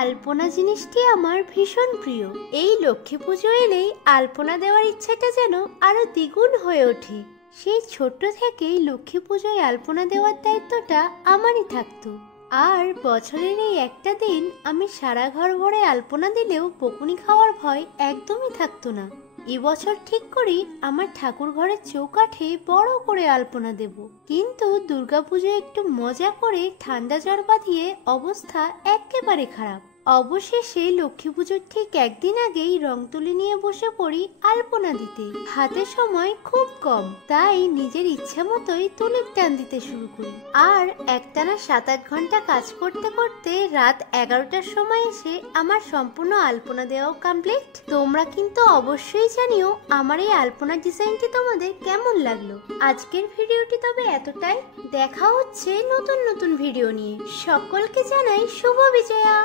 আলপনা জিনিসটি আমার ভীষণ প্রিয়। এই লক্ষ্মী পুজো এলেই আলপনা দেওয়ার ইচ্ছাটা যেন আরো দ্বিগুণ হয়ে ওঠে। সেই ছোট্ট থেকেই লক্ষ্মী পুজোয় আলপনা দেওয়ার দায়িত্বটা আমারই থাকতো। আর বছরের এই একটা দিন আমি সারা ঘর ভরে আলপনা দিলেও বকুনি খাওয়ার ভয় একদমই থাকতো না। এবছর ঠিক করি আমার ঠাকুর ঘরের চৌকাঠে বড় করে আলপনা দেব, কিন্তু দুর্গাপুজোয় একটু মজা করে ঠান্ডা জ্বর বাঁধিয়ে অবস্থা একেবারে খারাপ। অবশেষে লক্ষ্মী পুজোর ঠিক একদিন আগেই রং তুলি নিয়ে বসে পড়ি আলপনা দিতে। হাতে সময় খুব কম, তাই নিজের ইচ্ছা মতোই তুলির টান দিতে শুরু করি। আর একটানা 7-8 ঘন্টা কাজ করতে করতে রাত 11টার সময় এসে আমার সম্পূর্ণ আলপনা দেওয়াও কমপ্লিট। তোমরা কিন্তু অবশ্যই জানিও আমার এই আলপনার ডিজাইনটি তোমাদের কেমন লাগলো। আজকের ভিডিওটি তবে এতটাই। দেখা হচ্ছে নতুন নতুন ভিডিও নিয়ে। সকলকে জানাই শুভ বিজয়া।